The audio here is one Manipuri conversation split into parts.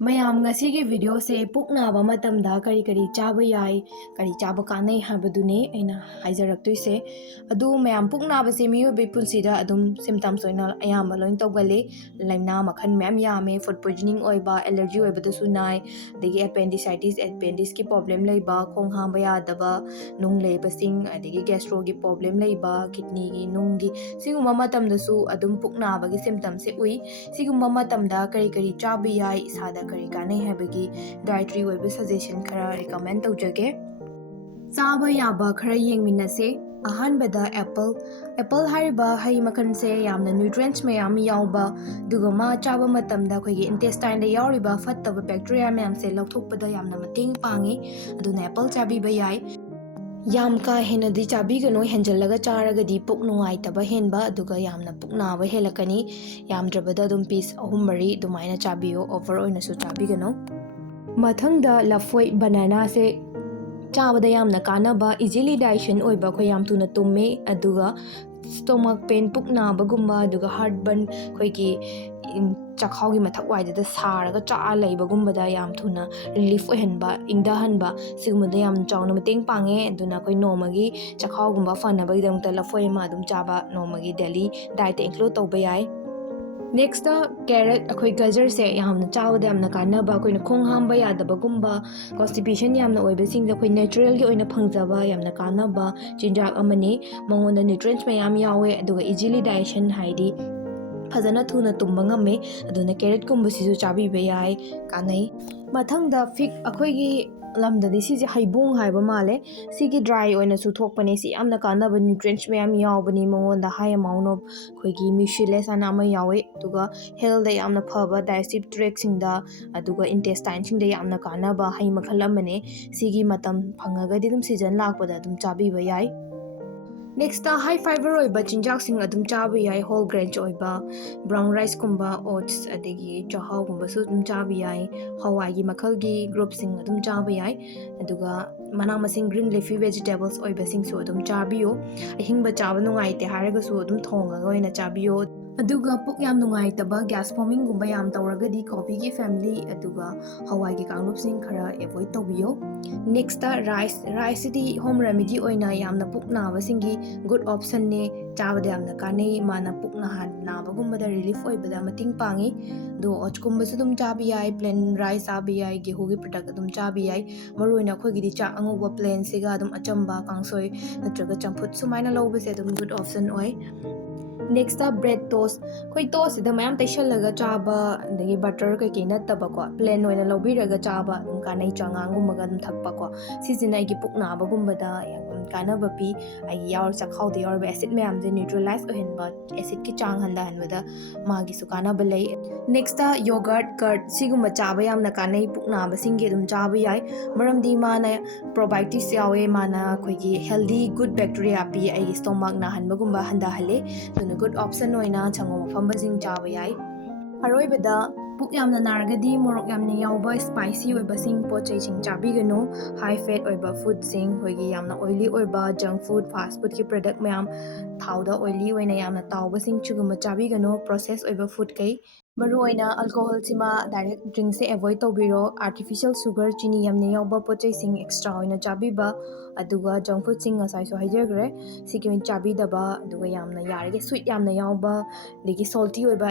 ꯃꯌꯥꯝ ꯉꯁꯤꯒꯤ ꯚꯤꯗꯤꯑꯣꯁꯦ ꯄꯨꯛ ꯅꯥꯕ ꯃꯇꯝꯗ ꯀꯔꯤ ꯀꯔꯤ ꯆꯥꯕ ꯌꯥꯏ, ꯀꯔꯤ ꯆꯥꯕ ꯀꯥꯟꯅꯩ ꯍꯥꯏꯕꯗꯨꯅꯤ ꯑꯩꯅ ꯍꯥꯏꯖꯔꯛꯇꯣꯏꯁꯦ. ꯑꯗꯨ ꯃꯌꯥꯝ ꯄꯨꯛ ꯅꯥꯕꯁꯦ ꯃꯤꯑꯣꯏꯕꯒꯤ ꯄꯨꯟꯁꯤꯗ ꯑꯗꯨꯝ ꯁꯤꯝꯇꯝꯁ ꯑꯣꯏꯅ ꯑꯌꯥꯝꯕ ꯂꯣꯏꯅ ꯇꯧꯒꯜꯂꯤ. ꯂꯥꯏꯅꯥ ꯃꯈꯜ ꯃꯌꯥꯝ ꯌꯥꯝꯃꯦ. ꯐꯨꯗ ꯄꯣꯏꯖꯅꯤꯡ ꯑꯣꯏꯕ, ꯑꯦꯂꯔꯖꯤ ꯑꯣꯏꯕꯗꯁꯨ ꯅꯥꯏ, ꯑꯗꯒꯤ ꯑꯦꯄꯦꯟꯗꯤꯁꯀꯤ ꯄ꯭ꯔꯣꯕ꯭ꯂꯦꯝ ꯂꯩꯕ, ꯈꯣꯡ ꯍꯥꯝꯕ ꯌꯥꯗꯕ, ꯅꯨꯡ ꯂꯩꯕꯁꯤꯡ, ꯑꯗꯒꯤ ꯒꯦꯁꯇ꯭ꯔꯣꯒꯤ ꯄ꯭ꯔꯣꯕ꯭ꯂꯦꯝ ꯂꯩꯕ, ꯀꯤꯗꯅꯤꯒꯤ, ꯅꯨꯡꯒꯤ, ꯁꯤꯒꯨꯝꯕ ꯃꯇꯝꯗꯁꯨ ꯑꯗꯨꯝ ꯄꯨꯛ ꯅꯥꯕꯒꯤ ꯁꯤꯝꯇꯝꯁꯦ ꯎꯏ. ꯁꯤꯒꯨꯝꯕ ꯃꯇꯝꯗ ꯀꯔꯤ ꯀꯔꯤ ꯆꯥꯕ ꯌꯥꯏ, ꯏꯁꯥꯗ ꯀꯔꯤ ꯀꯥꯟꯅꯩ ꯍꯥꯏꯕꯒꯤ ꯗꯥꯏꯇꯔꯤ ꯑꯣꯏꯕ ꯁꯖꯦꯁꯟ ꯈꯔ ꯔꯤꯀꯃꯦꯟ ꯇꯧꯖꯒꯦ. ꯆꯥꯕ ꯌꯥꯕ ꯈꯔ ꯌꯦꯡꯃꯤꯟꯅꯁꯦ. ꯑꯍꯥꯟꯕꯗ ꯑꯦꯄꯜ ꯍꯥꯏꯔꯤꯕ ꯍꯩ ꯃꯈꯜꯁꯦ ꯌꯥꯝꯅ ꯅ꯭ꯌꯨꯇ꯭ꯔꯤꯌꯦꯟꯠꯁ ꯃꯌꯥꯝ ꯌꯥꯎꯕ, ꯑꯗꯨꯒ ꯃꯥ ꯆꯥꯕ ꯃꯇꯝꯗ ꯑꯩꯈꯣꯏꯒꯤ ꯏꯟꯇꯦꯁꯇꯥꯏꯟꯗ ꯌꯥꯎꯔꯤꯕ ꯐꯠꯇꯕ ꯕꯦꯛꯇꯦꯔꯤꯌꯥ ꯃꯌꯥꯝꯁꯦ ꯂꯧꯊꯣꯛꯄꯗ ꯌꯥꯝꯅ ꯃꯇꯦꯡ ꯄꯥꯡꯉꯤ. ꯑꯗꯨꯅ ꯑꯦꯄꯜ ꯆꯥꯕꯤꯕ ꯌꯥꯏ. ꯌꯥꯝ ꯀꯥ ꯍꯦꯟꯅꯗꯤ ꯆꯥꯕꯤꯒꯅꯨ. ꯍꯦꯟꯖꯜꯂꯒ ꯆꯥꯔꯒꯗꯤ ꯄꯨꯛ ꯅꯨꯡꯉꯥꯏꯇꯕ ꯍꯦꯟꯕ, ꯑꯗꯨꯒ ꯌꯥꯝꯅ ꯄꯨꯛ ナꯕ ꯍꯦꯜꯂꯛꯀꯅꯤ. ꯌꯥꯝꯗ꯭ꯔꯕꯗ ꯑꯗꯨꯝ ꯄꯤꯁ 3-4 ꯑꯗꯨꯃꯥꯏꯅ ꯆꯥꯕꯤꯌꯣ. ꯑꯣꯚꯔ ꯑꯣꯏꯅꯁꯨ ꯆꯥꯕꯤꯒꯅꯨ. ꯃꯊꯪꯗ ꯂꯐꯣꯏ, ꯕꯅꯥꯅꯥꯁꯦ ꯆꯥꯕꯗ ꯌꯥꯝꯅ ꯀꯥꯟꯅꯕ, ꯏꯖꯤꯂꯤ ꯗꯥꯏꯖꯦꯁꯟ ꯑꯣꯏꯕ, ꯑꯩꯈꯣꯏ ꯌꯥꯝ ꯊꯨꯅ ꯇꯨꯝꯃꯦ. ꯑꯗꯨꯒ ꯁ꯭ꯇꯣꯃꯛ ꯄꯦꯟ, ꯄꯨꯛ ꯅꯥꯕꯒꯨꯝꯕ, ꯑꯗꯨꯒ ꯍꯥꯔꯠ ꯕꯔꯟ, ꯑꯩꯈꯣꯏꯒꯤ ꯆꯈꯥꯎꯒꯤ ꯃꯊꯛ ꯋꯥꯏꯗꯨꯗ ꯁꯥꯔꯒ ꯆꯥꯛꯑ ꯂꯩꯕꯒꯨꯝꯕꯗ ꯌꯥꯝ ꯊꯨꯅ ꯔꯤꯂꯤꯐ ꯑꯣꯏꯍꯟꯕ, ꯏꯪꯊꯍꯟꯕ, ꯁꯤꯒꯨꯝꯕꯗ ꯌꯥꯝ ꯆꯥꯎꯅ ꯃꯇꯦꯡ ꯄꯥꯡꯉꯦ. ꯑꯗꯨꯅ ꯑꯩꯈꯣꯏ ꯅꯣꯡꯃꯒꯤ ꯆꯈꯥꯎꯒꯨꯝꯕ ꯐꯅꯕꯒꯤꯗꯃꯛꯇ ꯂꯐꯣꯏ ꯑꯃ ꯑꯗꯨꯝ ꯆꯥꯕ ꯅꯣꯡꯃꯒꯤ ꯗꯦꯂꯤ ꯗꯥꯏꯠꯇ ꯏꯟꯀ꯭ꯂꯨꯗ ꯇꯧꯕ ꯌꯥꯏ. ꯅꯦꯛꯁꯇ ꯀꯦꯔꯠ, ꯑꯩꯈꯣꯏ ꯒꯖꯔꯁꯦ ꯌꯥꯝꯅ ꯆꯥꯕꯗ ꯌꯥꯝꯅ ꯀꯥꯟꯅꯕ, ꯑꯩꯈꯣꯏꯅ ꯈꯣꯡ ꯍꯥꯝꯕ ꯌꯥꯗꯕꯒꯨꯝꯕ, ꯀꯣꯟꯁꯇꯤꯄꯦꯁꯟ ꯌꯥꯝꯅ ꯑꯣꯏꯕꯁꯤꯡꯗ ꯑꯩꯈꯣꯏ ꯅꯦꯆꯔꯦꯜꯒꯤ ꯑꯣꯏꯅ ꯐꯪꯖꯕ ꯌꯥꯝꯅ ꯀꯥꯟꯅꯕ ꯆꯤꯟꯖꯥꯛ ꯑꯃꯅꯤ. ꯃꯉꯣꯟꯗ ꯅ꯭ꯌꯨꯇ꯭ꯔꯤꯌꯦꯟꯠꯁ ꯃꯌꯥꯝ ꯌꯥꯎꯋꯦ, ꯑꯗꯨꯒ ꯏꯖꯤꯂꯤ ꯗꯥꯏꯖꯦꯁꯟ ꯍꯥꯏꯗꯤ ꯐꯖꯅ ꯊꯨꯅ ꯇꯨꯝꯕ ꯉꯝꯃꯦ. ꯑꯗꯨꯅ ꯀꯦꯔꯠꯀꯨꯝꯕꯁꯤꯁꯨ ꯆꯥꯕꯤꯕ ꯌꯥꯏ, ꯀꯥꯟꯅꯩ. ꯃꯊꯪꯗ ꯐꯤꯛ, ꯑꯩꯈꯣꯏꯒꯤ ꯂꯝꯗꯗꯤ ꯁꯤꯁꯦ ꯍꯩꯕꯣꯡ ꯍꯥꯏꯕ ꯃꯥꯜꯂꯦ. ꯁꯤꯒꯤ ꯗ꯭ꯔꯥꯏ ꯑꯣꯏꯅꯁꯨ ꯊꯣꯛꯄꯅꯦ. ꯁꯤ ꯌꯥꯝꯅ ꯀꯥꯟꯅꯕ ꯅ꯭ꯌꯨꯇ꯭ꯔꯤꯌꯦꯟꯠꯁ ꯃꯌꯥꯝ ꯌꯥꯎꯕꯅꯤ. ꯃꯉꯣꯟꯗ ꯍꯥꯏ ꯑꯃꯥꯎꯟ ꯑꯣꯐ ꯑꯩꯈꯣꯏꯒꯤ ꯃ꯭ꯌꯨꯁꯤꯂꯦꯁ ꯍꯥꯏꯅ ꯑꯃ ꯌꯥꯎꯋꯦ. ꯑꯗꯨꯒ ꯍꯦꯜꯊꯗ ꯌꯥꯝꯅ ꯐꯕ, ꯗꯥꯏꯖꯦꯁꯇꯤꯚ ꯇ꯭ꯔꯦꯛꯁꯤꯡꯗ ꯑꯗꯨꯒ ꯏꯟꯇꯦꯁꯇꯥꯏꯟꯁꯤꯡꯗ ꯌꯥꯝꯅ ꯀꯥꯟꯅꯕ ꯍꯩ ꯃꯈꯜ ꯑꯃꯅꯦ. ꯁꯤꯒꯤ ꯃꯇꯝ ꯐꯪꯉꯒꯗꯤ ꯑꯗꯨꯝ ꯁꯤꯖꯟ ꯂꯥꯛꯄꯗ ꯑꯗꯨം ꯆꯥꯕꯤꯕ ꯌꯥꯏ. ꯅꯦꯛꯁꯇ ꯍꯥꯏ ꯐꯥꯏꯕꯔ ꯑꯣꯏꯕ ꯆꯤꯟꯖꯥꯛꯁꯤꯡ ꯑꯗꯨꯝ ꯆꯥꯕ ꯌꯥꯏ. ꯍꯣꯜ ꯒ꯭ꯔꯦꯟꯁ ꯑꯣꯏꯕ ꯕ꯭ꯔꯥꯎꯟ ꯔꯥꯏꯁꯀꯨꯝꯕ, ꯑꯣꯠꯁ, ꯑꯗꯒꯤ ꯆꯥꯛꯍꯥꯎꯒꯨꯝꯕꯁꯨ ꯑꯗꯨꯝ ꯆꯥꯕ ꯌꯥꯏ. ꯍꯋꯥꯏꯒꯤ ꯃꯈꯜꯒꯤ ꯒ꯭ꯔꯨꯞꯁꯤꯡ ꯑꯗꯨꯝ ꯆꯥꯕ ꯌꯥꯏ. ꯑꯗꯨꯒ ꯃꯅꯥ ꯃꯁꯤꯡ ꯒ꯭ꯔꯤꯟ ꯂꯤꯐꯤ ꯚꯦꯖꯤꯇꯦꯕꯜꯁ ꯑꯣꯏꯕꯁꯤꯡꯁꯨ ꯑꯗꯨꯝ ꯆꯥꯕꯤꯌꯨ. ꯑꯍꯤꯡꯕ ꯆꯥꯕ ꯅꯨꯡꯉꯥꯏꯇꯦ ꯍꯥꯏꯔꯒꯁꯨ ꯑꯗꯨꯝ ꯊꯣꯡꯉꯒ ꯑꯣꯏꯅ ꯆꯥꯕꯤꯌꯨ. ꯑꯗꯨꯒ ꯄꯨꯛ ꯌꯥꯝ ꯅꯨꯡꯉꯥꯏꯇꯕ, ꯒ꯭ꯌꯥꯁ ꯐꯣꯃꯤꯡꯒꯨꯝꯕ ꯌꯥꯝ ꯇꯧꯔꯒꯗꯤ ꯀꯣꯕꯤꯒꯤ ꯐꯦꯃꯤꯂꯤ ꯑꯗꯨꯒ ꯍꯋꯥꯏꯒꯤ ꯀꯥꯡꯂꯨꯞꯁꯤꯡ ꯈꯔ ꯑꯦꯚꯣꯏꯗ ꯇꯧꯕꯤꯌꯨ. ꯅꯦꯛꯁꯇ ꯔꯥꯏꯁꯁꯤꯗꯤ ꯍꯣꯝ ꯔꯦꯃꯤꯗꯤ ꯑꯣꯏꯅ ꯌꯥꯝꯅ ꯄꯨꯛ ꯅꯥꯕꯁꯤꯡꯒꯤ ꯒꯨꯗ ꯑꯣꯞꯁꯟꯅꯦ. ꯆꯥꯕꯗ ꯌꯥꯝꯅ ꯀꯥꯟꯅꯩ. ꯃꯥꯅ ꯄꯨꯛ ꯅꯥꯕꯒꯨꯝꯕꯗ ꯔꯤꯂꯤꯐ ꯑꯣꯏꯕꯗ ꯃꯇꯦꯡ ꯄꯥꯡꯉꯤ. ꯑꯗꯣ ꯑꯣꯠꯁꯀꯨꯝꯕꯁꯨ ꯑꯗꯨꯝ ꯆꯥꯕ ꯌꯥꯏ. ꯄ꯭ꯂꯦꯟ ꯔꯥꯏꯁ ꯆꯥꯕ ꯌꯥꯏ. ꯒꯦꯍꯨꯒꯤ ꯄ꯭ꯔꯗꯛ ꯑꯗꯨꯝ ꯆꯥꯕ ꯌꯥꯏ. ꯃꯔꯨꯑꯣꯏꯅ ꯑꯩꯈꯣꯏꯒꯤꯗꯤ ꯆꯥꯛ ꯑꯉꯧꯕ ꯄ꯭ꯂꯦꯟꯁꯤꯒ ꯑꯗꯨꯝ ꯑꯆꯝꯕ ꯀꯥꯡꯁꯣꯏ ꯅꯠꯇ꯭ꯔꯒ ꯆꯝꯐꯨꯠ ꯁꯨꯃꯥꯏꯅ ꯂꯧꯕꯁꯦ ꯑꯗꯨꯝ ꯒꯨꯗ ꯑꯣꯞꯁꯟ ꯑꯣꯏ. Next bread toss. ꯑꯩꯈꯣꯏ ꯇꯣꯁꯁꯤꯗ ꯃꯌꯥꯝ ꯇꯩꯁꯜꯂꯒ ꯆꯥꯕ, ꯑꯗꯒꯤ ꯕꯇꯔ ꯀꯩꯀꯩ ꯅꯠꯇꯕꯀꯣ, ꯄ꯭ꯂꯦꯟ ꯑꯣꯏꯅ ꯂꯧꯕꯤꯔꯒ ꯆꯥꯕ ꯑꯗꯨꯝ ꯀꯥꯟꯅꯩ. ꯆꯉꯥꯡꯒꯨꯝꯕꯒ ꯑꯗꯨꯝ ꯊꯛꯄꯀꯣ. ꯁꯤꯁꯤꯅ ꯑꯩꯒꯤ ꯄꯨꯛ ꯅꯥꯕꯒꯨꯝꯕꯗ ꯌꯥꯝ ꯀꯥꯟꯅꯕ ꯄꯤ. ꯑꯩꯒꯤ ꯆꯈꯥꯎꯗ ꯌꯥꯎꯔꯤꯕ ꯑꯦꯁꯤꯠ ꯃꯌꯥꯝꯁꯦ ꯅ꯭ꯌꯨꯇ꯭ꯔꯦꯂꯥꯏꯁ ꯑꯣꯏꯍꯟꯕ, ꯑꯦꯁꯤꯠꯀꯤ ꯆꯥꯡ ꯍꯟꯊꯍꯟꯕꯗ ꯃꯥꯒꯤꯁꯨ ꯀꯥꯟꯅꯕ ꯂꯩ. ꯅꯦꯛꯁꯇ ꯌꯣꯒꯔꯠ, ꯀꯔꯠ, ꯁꯤꯒꯨꯝꯕ ꯆꯥꯕ ꯌꯥꯝꯅ ꯀꯥꯟꯅꯩ. ꯄꯨꯛ ꯅꯥꯕꯁꯤꯡꯒꯤ ꯑꯗꯨꯝ ꯆꯥꯕ ꯌꯥꯏ. ꯃꯔꯝꯗꯤ ꯃꯥꯅ ꯄ꯭ꯔꯣꯕꯥꯏꯌꯣꯇꯤꯛꯁ ꯌꯥꯎꯋꯦ. ꯃꯥꯅ ꯑꯩꯈꯣꯏꯒꯤ ꯍꯦꯜꯗꯤ ꯒꯨꯗ ꯕꯦꯛꯇꯦꯔꯤꯌꯥ ꯄꯤ. ꯑꯩꯒꯤ ꯁ꯭ꯇꯣꯃꯛ ꯅꯥꯍꯟꯕꯒꯨꯝꯕ ꯍꯟꯊꯍꯜꯂꯦ. ꯑꯗꯨꯅ ꯒꯨꯗ ꯑꯣꯞꯁꯟ ꯑꯣꯏꯅ ꯁꯪꯒꯣꯝ ꯑꯐꯝꯕꯁꯤꯡ ꯆꯥꯕ ꯌꯥꯏ. ꯑꯔꯣꯏꯕꯗ ꯄꯨꯛ ꯌꯥꯝꯅ ꯅꯥꯔꯒꯗꯤ ꯃꯣꯔꯣꯛ ꯌꯥꯝꯅ ꯌꯥꯎꯕ, ꯁ꯭ꯄꯥꯏꯁꯤ ꯑꯣꯏꯕꯁꯤꯡ ꯄꯣꯠꯆꯩꯁꯤꯡ ꯆꯥꯕꯤꯒꯅꯨ. ꯍꯥꯏ ꯐꯦꯠ ꯑꯣꯏꯕ ꯐꯨꯗꯁꯤꯡ, ꯑꯩꯈꯣꯏꯒꯤ ꯌꯥꯝꯅ ꯑꯣꯏꯂꯤ ꯑꯣꯏꯕ ꯖꯪꯛ ꯐꯨꯗ, ꯐꯥꯁ ꯐꯨꯗꯀꯤ ꯄ꯭ꯔꯗꯛ ꯃꯌꯥꯝ, ꯊꯥꯎꯗ ꯑꯣꯏꯂꯤ ꯑꯣꯏꯅ ꯌꯥꯝꯅ ꯇꯥꯎꯕꯁꯤꯡ, ꯁꯤꯒꯨꯝꯕ ꯆꯥꯕꯤꯒꯅꯨ. ꯄ꯭ꯔꯣꯁꯦꯁ ꯑꯣꯏꯕ ꯐꯨꯗ ꯀꯩ, ꯃꯔꯨꯑꯣꯏꯅ ꯑꯜꯀꯣꯍꯣꯜꯁꯤꯃ ꯗꯥꯏꯔꯦꯛ ꯗ꯭ꯔꯤꯡꯁꯦ ꯑꯦꯚꯣꯏꯗ ꯇꯧꯕꯤꯔꯣ. ꯑꯥꯔꯇꯤꯐꯤꯁꯤꯌꯦꯜ ꯁꯨꯒꯔ, ꯆꯤꯅꯤ ꯌꯥꯝꯅ ꯌꯥꯎꯕ ꯄꯣꯠꯆꯩꯁꯤꯡ ꯑꯦꯛꯁꯇ꯭ꯔꯥ ꯑꯣꯏꯅ ꯆꯥꯕꯤꯕ, ꯑꯗꯨꯒ ꯖꯪꯛ ꯐꯨꯗꯁꯤꯡ ꯉꯁꯥꯏꯁꯨ ꯍꯥꯏꯖꯈ꯭ꯔꯦ, ꯁꯤꯒꯤ ꯑꯣꯏꯅ ꯆꯥꯕꯤꯗꯕ. ꯑꯗꯨꯒ ꯌꯥꯝꯅ ꯌꯥꯔꯤꯈꯩ ꯁ꯭ꯋꯤꯠ ꯌꯥꯝꯅ ꯌꯥꯎꯕ, ꯑꯗꯒꯤ ꯁꯣꯜꯇꯤ ꯑꯣꯏꯕ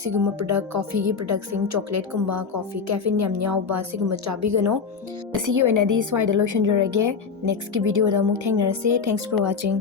ꯁꯤꯒꯨꯝꯕ ꯄ꯭ꯔꯗꯛ, ꯀꯣꯐꯤꯒꯤ ꯄ꯭ꯔꯗꯛꯁꯤꯡ, ꯆꯣꯀ꯭ꯂꯦꯠꯀꯨꯝꯕ, ꯀꯣꯐꯤ, ꯀꯦꯐꯤꯟ ꯌꯥꯝ ꯌꯥꯎꯕ, ꯁꯤꯒꯨꯝꯕ ꯆꯥꯕꯤꯒꯅꯨ. ꯉꯁꯤꯒꯤ ꯑꯣꯏꯅꯗꯤ ꯁ꯭ꯋꯥꯏꯗ ꯂꯣꯏꯁꯤꯟꯖꯔꯒꯦ. ꯅꯦꯛꯁꯀꯤ ꯚꯤꯗꯤꯑꯣꯗ ꯑꯃꯨꯛ ꯊꯦꯡꯅꯔꯁꯦ. Thanks four washing.